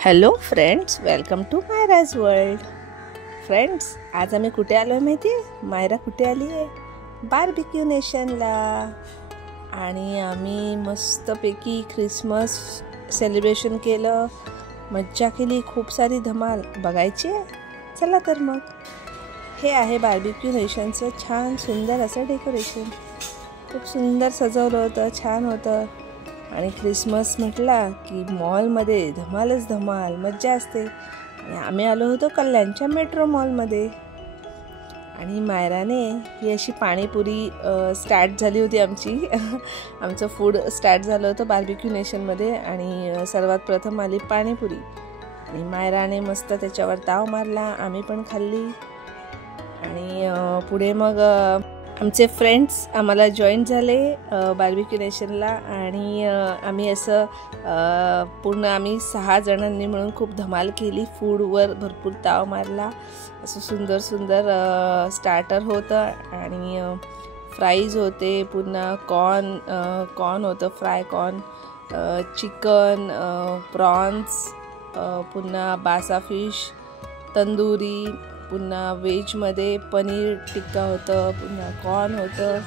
Hello friends, welcome to Mayraj world. Friends, आज आम्ही कुठे आलो आहे माहिती आहे? मायरा कुठे आली आहे? बार्बिक्यू नेशनला. आणि आम्ही मस्तपैकी ख्रिसमस सेलिब्रेशन केलं, मज्जा केली, खूप सारी धमाल. बघायची आहे? चला तर मग. हे आहे बार्बिक्यू नेशनचं छान सुंदर असं डेकोरेशन. खूप सुंदर सजवलं होतं, छान होतं. आणि ख्रिसमस म्हटला की मॉलमध्ये धमालच धमाल, मज्जा असते. आणि आम्ही आलो होतो कल्याणच्या मेट्रो मॉलमध्ये. आणि मायराने ही अशी पाणीपुरी स्टार्ट झाली होती आमची आमचं फूड स्टार्ट झालं होतं बार्बिक्यू नेशनमध्ये. आणि सर्वात प्रथम आली पाणीपुरी आणि मायराने मस्त त्याच्यावर ताव मारला, आम्ही पण खाल्ली. आणि पुढे मग आमचे फ्रेंड्स आम्हाला जॉईन झाले बार्बिक्यू नेशनला. आणि आम्ही असं पूर्ण आम्ही 6 जणांनी मिळून खूप धमाल केली. फूडवर भरपूर ताव मारला. असं सुंदर सुंदर स्टार्टर होतं आणि फ्राईज होते, पुन्हा कॉर्न होतं, फ्राय कॉर्न, चिकन, प्रॉन्स, पुन्हा बासा फिश, तंदुरी, पुन्हा व्हेजमध्ये पनीर टिक्का होतं, पुन्हा कॉर्न होतं,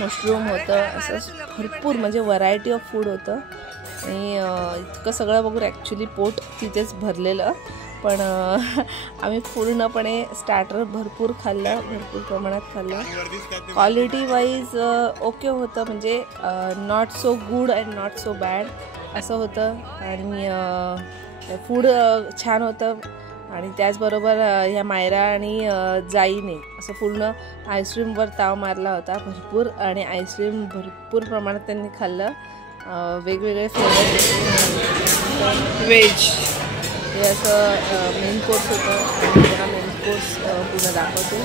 मशरूम होतं. असं भरपूर म्हणजे व्हरायटी ऑफ फूड होतं. आणि इतकं सगळं बघून ॲक्च्युली पोट तिथेच भरलेलं. पण आम्ही पूर्णपणे स्टार्टर भरपूर खाल्लं, भरपूर प्रमाणात खाल्लं. क्वालिटी वाईज ओके होतं, म्हणजे not so good and not so bad असं होतं. आणि फूड छान होतं. आणि त्याचबरोबर ह्या मायरा आणि जाईने असं पूर्ण आईस्क्रीमवर ताव मारला होता भरपूर. आणि आईस्क्रीम भरपूर प्रमाणात त्यांनी खाल्लं. वेगवेगळे फ्लेवर व्हेज हे असं मेन कोर्स होतं. आणि पुन्हा मेन कोर्स पूर्ण दाखवतो.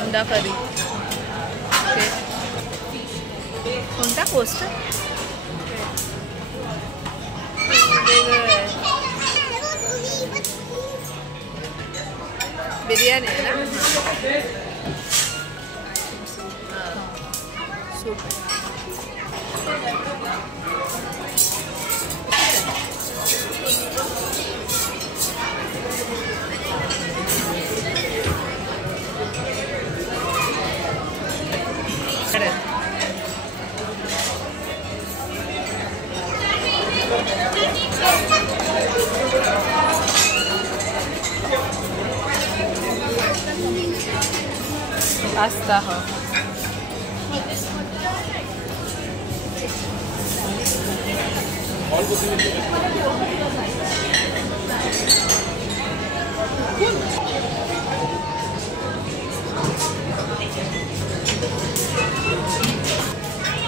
अंडा करी. कोणता कोस्ट बिर्याणी आहे ना. Soup pasta. हो,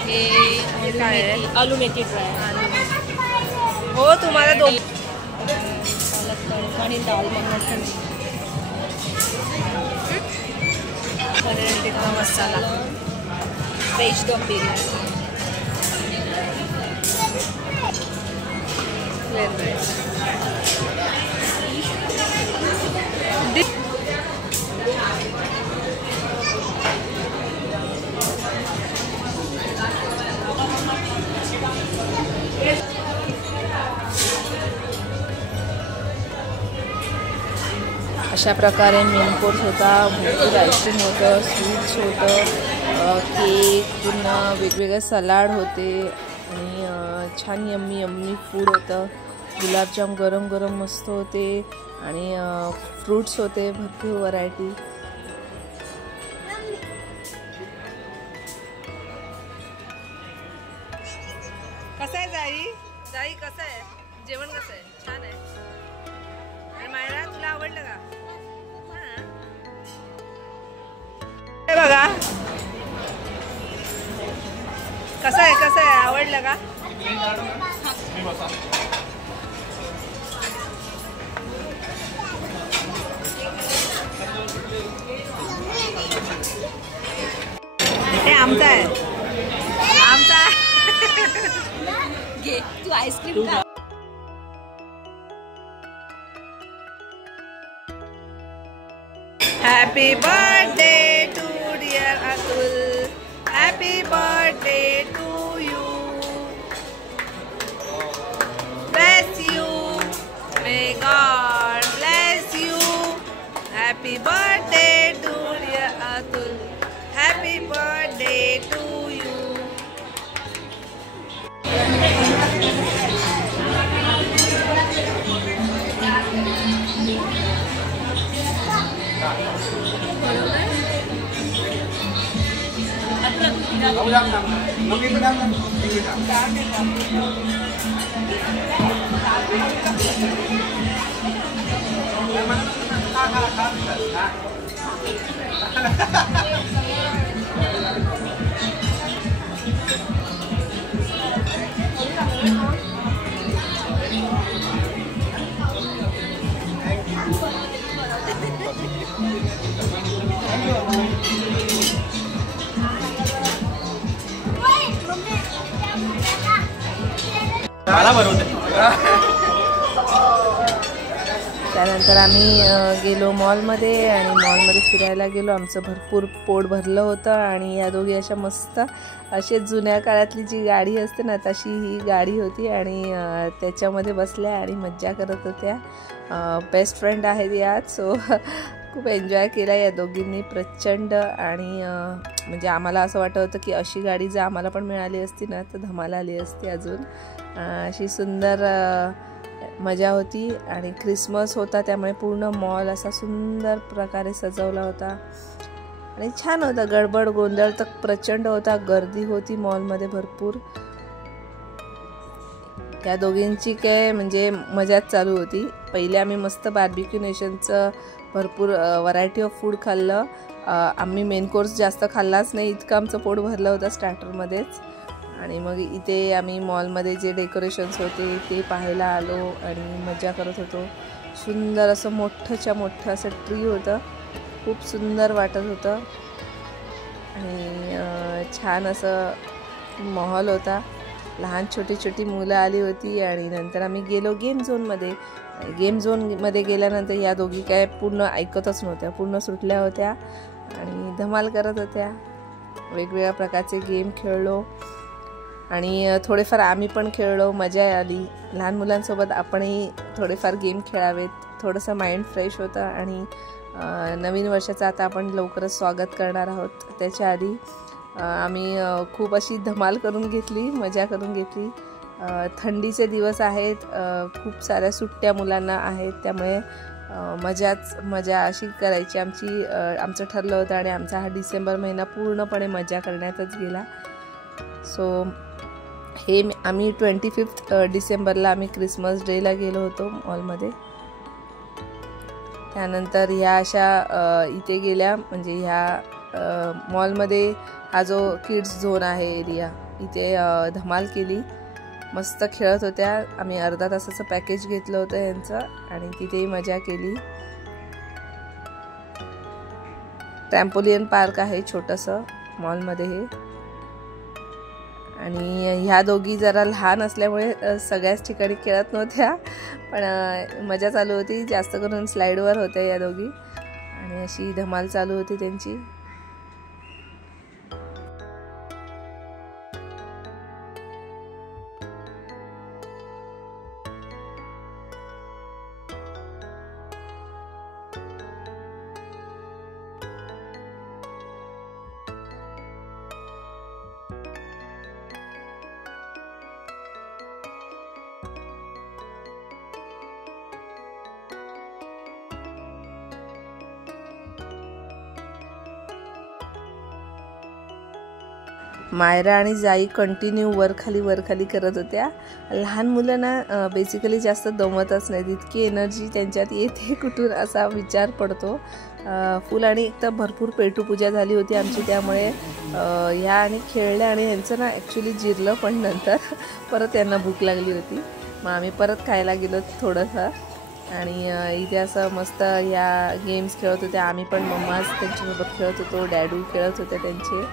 हे काय आहे? आलू मेथी ड्राय. हो, तुम्हाला 2 आणि दाल मखनी, पनीर टिक्का मसाला, व्हेज दम बिर्याणी, प्लेन राईस. अशा प्रकारे मेन कोर्स होता. भरपूर आईस्क्रीम होतं, स्वीट्स होतं, केक, पुन्हा वेगवेगळे सलाड होते. आणि छान यम्मी फूड होतं. गुलाबजाम गरम गरम मस्त होते. आणि फ्रूट्स होते, भरपूर व्हरायटी. कसं आहे जाई कसं आहे जेवण? कसं आहे? छान आहे. आणि मायरा, तुला आवडलं का? बघा कसं आहे, आवडलं का? हे आमचा आहे, आमचा. घे तू आईस्क्रीम खा. Happy birthday to dear Atul, happy birthday to you, bless you, may God bless you, happy birthday to Atul, happy birthday to you. त्यानंतर आम्ही गेलो मॉलमध्ये आणि मॉलमध्ये फिरायला गेलो. आमचं भरपूर पोट भरलं होतं आणि या दोघी अशा मस्त अशी जुन्या काळातली जी गाडी असते ना तशी ही गाडी होती आणि त्याच्यामध्ये बसल्या आणि मज्जा करत होत्या. बेस्ट फ्रेंड आहेत यात. सो खूप एन्जॉय केला या दोघींनी प्रचंड. आणि म्हणजे आम्हाला असं वाटत होतं की अशी गाडी जर आम्हाला पण मिळाली असती ना तर धमाल आली असती अजून. अशी सुंदर मजा होती आणि ख्रिसमस होता त्यामुळे पूर्ण मॉल असा सुंदर प्रकारे सजवला होता आणि छान होता. गडबड गोंधळ तर प्रचंड होता, गर्दी होती मॉलमध्ये भरपूर. त्या दोघींची काय म्हणजे मजाच चालू होती. पहिले आम्ही मस्त बार्बिक्यू नेशनचं भरपूर व्हरायटी ऑफ फूड खाल्लं. आम्ही मेन कोर्स जास्त खाल्लाच नाही, इतकं आमचं पोट भरलं होतं स्टार्टरमध्येच. आणि मग इथे आम्ही मॉलमध्ये जे डेकोरेशन्स होते ते पाहायला आलो आणि मजा करत होतो. सुंदर असं मोठंच्या मोठं असं ट्री होतं, खूप सुंदर वाटत होतं आणि छान असं माहोल होता. लहान छोटी छोटी मुलं आली होती आणि नंतर आम्ही गेलो गेम झोनमध्ये. गेम झोनमध्ये गेल्यानंतर या दोघी काय पूर्ण ऐकतच नव्हत्या, पूर्ण सुटल्या होत्या आणि धमाल करत होत्या. वेगवेगळ्या प्रकारचे गेम खेळलो आणि थोडेफार आम्ही पण खेळलो, मजा आली. लहान मुलांसोबत आपणही थोडेफार गेम खेळावेत, थोडंसं माइंड फ्रेश होतं. आणि नवीन वर्षाचं आता आपण लवकरच स्वागत करणार आहोत. त्याच्या आधी आम्ही खूप अशी धमाल करून घेतली, मजा करून घेतली. थंडीचे दिवस आहेत, खूप साऱ्या सुट्ट्या मुलांना आहेत, त्यामुळे मजा अशी करायची आमचं ठरलं होतं आणि आमचा हा डिसेंबर महिना पूर्णपणे मजा करण्यातच गेला. सो हे आम्ही 25 डिसेंबरला आम्ही क्रिसमस डेला गेलो होतो मॉलमध्ये. त्यानंतर ह्या अशा इथे गेल्या म्हणजे ह्या मॉलमध्ये हा जो किड्स झोन आहे एरिया, इथे धमाल केली, मस्त खेळत होत्या. आम्ही अर्धा तासाचं पॅकेज घेतलं होतं यांचं आणि तिथेही मजा केली. ट्रॅम्पोलियन पार्क आहे छोटंसं मॉलमध्ये हे. आणि ह्या दोघी जरा लहान असल्यामुळे सगळ्याच ठिकाणी खेळत नव्हत्या, पण मजा चालू होती. जास्त करून स्लाईडवर होत्या या दोघी आणि अशी धमाल चालू होती त्यांची. मायरा आणि जाई कंटिन्यू वरखाली करत होत्या. लहान मुलांना बेसिकली जास्त दमतच नाहीत, इतकी एनर्जी त्यांच्यात येते कुठून असा विचार पडतो. फुल आणि एक तर भरपूर पेटूपूजा झाली होती आमची, त्यामुळे ह्या आणि खेळल्या आणि ह्यांचं ना ॲक्च्युली जिरलं, पण नंतर परत यांना भूक लागली होती. मग आम्ही परत खायला गेलो थोडंसं आणि इथे असं मस्त या गेम्स खेळत होत्या. आम्ही पण मम्माच त्यांच्यासोबत खेळत होतो, डॅडू खेळत होते त्यांचे.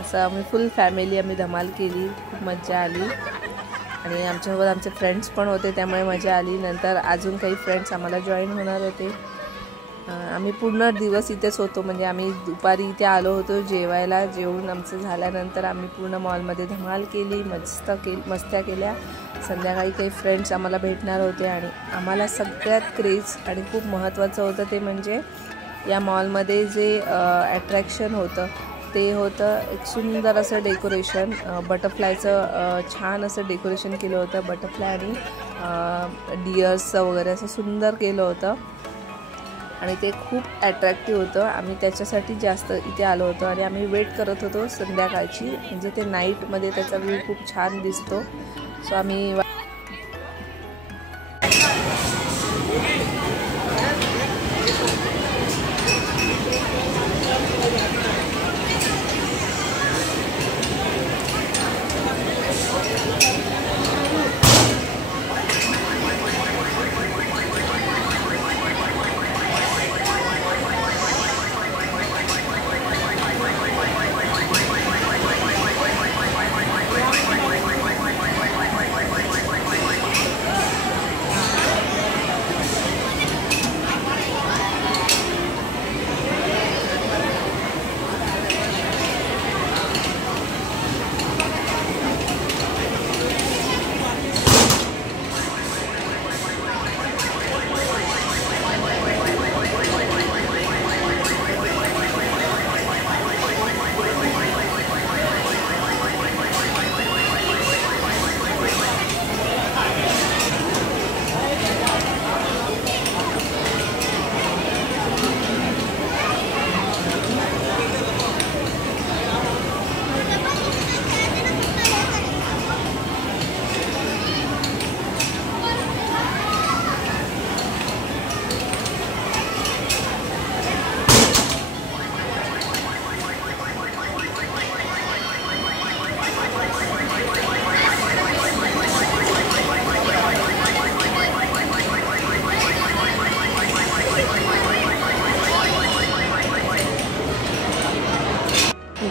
असं आम्ही फुल फॅमिली आम्ही धमाल केली, खूप मजा आली आणि आमच्यासोबत आमचे फ्रेंड्स पण होते त्यामुळे मजा आली. नंतर अजून काही फ्रेंड्स आम्हाला जॉईन होणार होते. आम्ही पूर्ण दिवस इथेच होतो. म्हणजे आम्ही दुपारी इथे आलो होतो जेवायला. जेवून आमचं झाल्यानंतर आम्ही पूर्ण मॉलमध्ये धमाल केली, मस्त्या केल्या. संध्याकाळी काही फ्रेंड्स आम्हाला भेटणार होते आणि आम्हाला सगळ्यात क्रेज आणि खूप महत्त्वाचं होतं ते म्हणजे या मॉलमध्ये जे ॲट्रॅक्शन होतं ते होतं एक सुंदर असं डेकोरेशन. बटरफ्लायचं छान असं डेकोरेशन केलं होतं. बटरफ्लाय आणि डिअर्सचं वगैरे असं सुंदर केलं होतं आणि ते खूप ॲट्रॅक्टिव्ह होतं. आम्ही त्याच्यासाठी जास्त इथे आलो होतो आणि आम्ही वेट करत होतो संध्याकाळची. म्हणजे ते नाईटमध्ये त्याचा व्ह्यू खूप छान दिसतो. सो आम्ही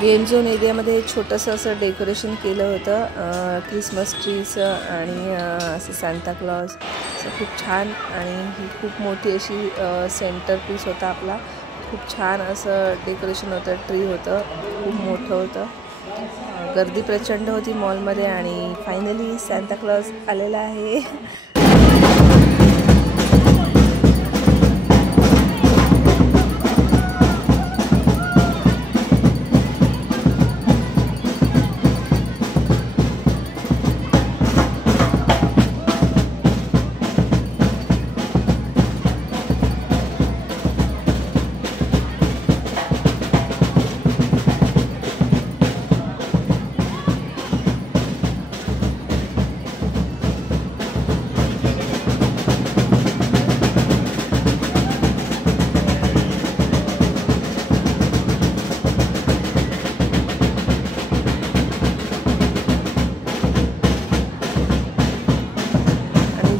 गेम झोन एरियामध्ये छोटंसं असं डेकोरेशन केलं होतं. क्रिसमस ट्रीचं आणि असं सांता क्लॉज असं खूप छान. आणि ही खूप मोठी अशी सेंटर पीस होता आपला. खूप छान असं डेकोरेशन होतं. ट्री होतं, खूप मोठं होतं. गर्दी प्रचंड होती मॉलमध्ये आणि फायनली सांता क्लॉज आलेला आहे.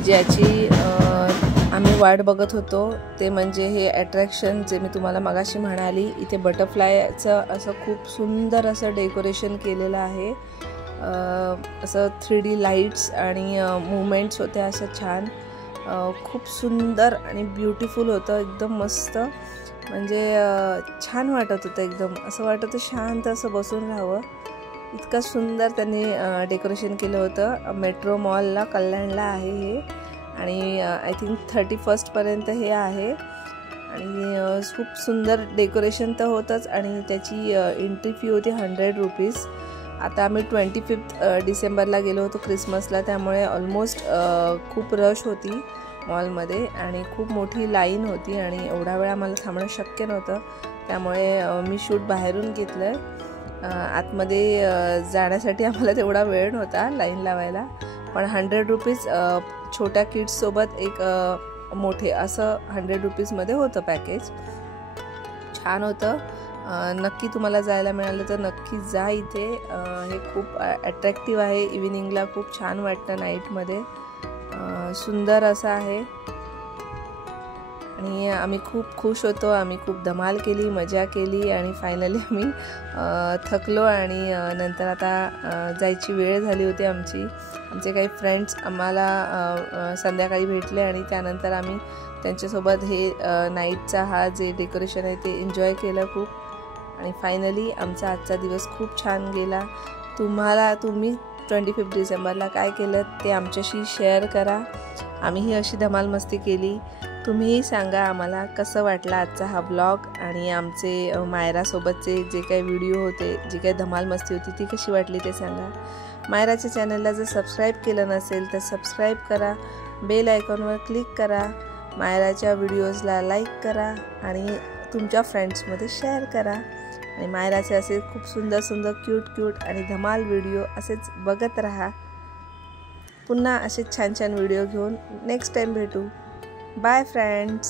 ज्याची आम्ही वाट बघत होतो ते म्हणजे हे अट्रॅक्शन जे मी तुम्हाला मगाशी म्हणाली. इथे बटरफ्लायचं असं खूप सुंदर असं डेकोरेशन केलेलं आहे. असं 3D लाईट्स आणि मुवमेंट्स होत्या असं छान. खूप सुंदर आणि ब्युटिफुल होतं, एकदम मस्त. म्हणजे छान वाटत होतं, एकदम असं वाटत होतं शांत असं बसून राहावं. इतकं सुंदर त्यांनी डेकोरेशन केलं होतं. मेट्रो मॉलला कल्याणला आहे हे आणि आय थिंक 31 पर्यंत हे आहे. आणि खूप सुंदर डेकोरेशन तर होतंच आणि त्याची एंट्री फी होती 100 रुपीज. आता आम्ही 25 डिसेंबरला गेलो होतो क्रिसमसला, त्यामुळे ऑलमोस्ट खूप रश होती मॉलमध्ये आणि खूप मोठी लाईन होती आणि एवढा वेळ आम्हाला थांबणं शक्य नव्हतं. त्यामुळे मी शूट बाहेरून घेतलं आहे. आतमध्ये जाण्यासाठी आम्हाला तेवढा वेळ नव्हता लाईन लावायला. पण 100 रुपीज छोट्या किड्ससोबत एक मोठे असं 100 रुपीजमध्ये होतं पॅकेज. छान होतं. नक्की तुम्हाला जायला मिळालं तर नक्की जा इथे. हे खूप अट्रॅक्टिव्ह आहे. इव्हिनिंगला खूप छान वाटतं नाईटमध्ये. सुंदर असं आहे. आणि आम्ही खूप खुश होतो. आम्ही खूप धमाल केली, मजा केली आणि फायनली आम्ही थकलो आणि नंतर आता जायची वेळ झाली होती आमची. आमचे काही फ्रेंड्स आम्हाला संध्याकाळी भेटले आणि त्यानंतर आम्ही त्यांच्यासोबत हे नाईटचा हा जे डेकोरेशन आहे ते एन्जॉय केलं खूप. आणि फायनली आमचा आजचा दिवस खूप छान गेला. तुम्ही 25 डिसेंबरला काय केलं ते आमच्याशी शेअर करा. आम्हीही अशी धमाल मस्ती केली. तुम्हीही सांगा आम्हाला कसं वाटलं आजचा हा ब्लॉग आणि आमचे मायरासोबतचे जे काही व्हिडिओ होते, जी काही धमाल मस्ती होती ती कशी वाटली ते सांगा. मायराच्या चॅनलला जर सबस्क्राईब केलं नसेल तर सबस्क्राईब करा, बेल आयकॉनवर क्लिक करा, मायराच्या व्हिडिओजला लाईक करा आणि तुमच्या फ्रेंड्समध्ये शेअर करा. आणि मायराचे असे खूप सुंदर सुंदर क्यूट आणि धमाल व्हिडिओ असेच बघत राहा. पुन्हा असेच छान छान व्हिडिओ घेऊन नेक्स्ट टाईम भेटू. Bye friends.